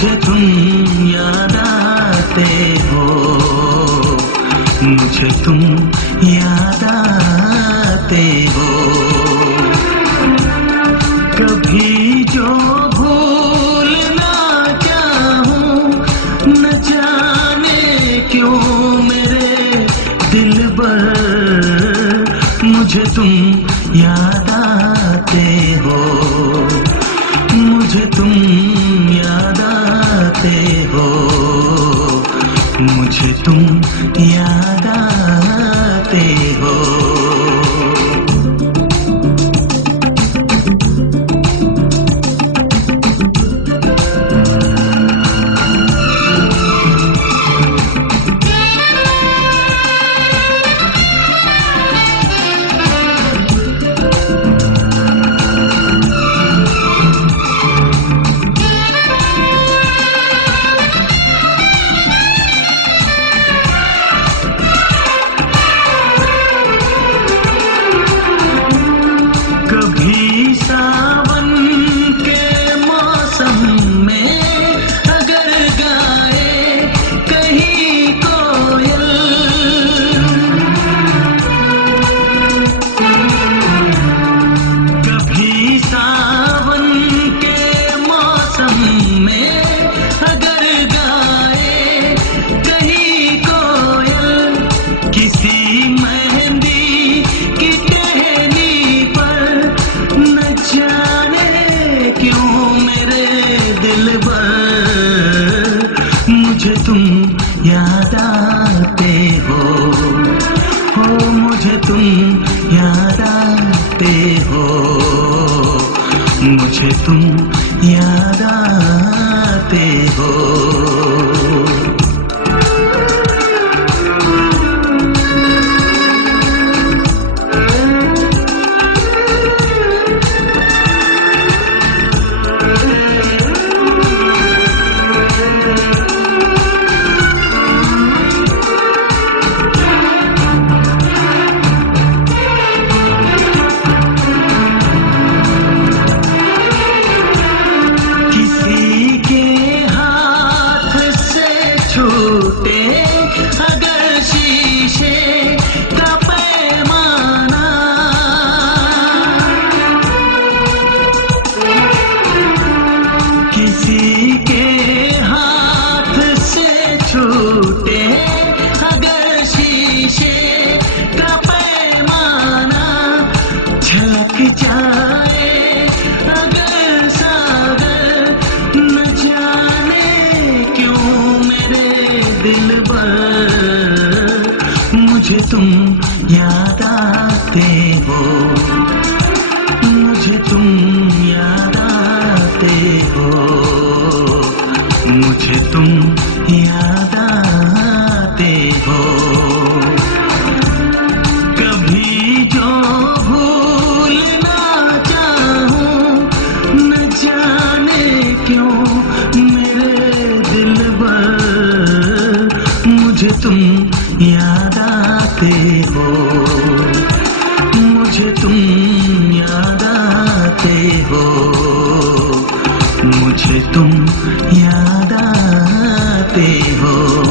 मुझे तुम याद आते हो, मुझे तुम याद आते हो। कभी जो भूल ना चाहूं, न जाने क्यों मेरे दिलबर, मुझे तुम याद आते हो, मुझे तुम याद आते हो, मुझे तुम याद आते हो। मुझे तुम याद आते हो, मुझे तुम याद आते हो, मुझे तुम याद आते हो। अगर शीशे का पैमाना, किसी के हाथ से छूटे, अगर शीशे का पैमाना झलक जाए, अगर सागर न जाने क्यों मेरे दिलबर, मुझे तुम याद आते हो, मुझे तुम याद आते हो, मुझे तुम याद आते हो। कभी जो भूल ना चाहूं, न जाने क्यों मेरे दिलबर, मुझे तुम याद आते हो, मुझे तुम याद आते हो, मुझे तुम याद आते हो।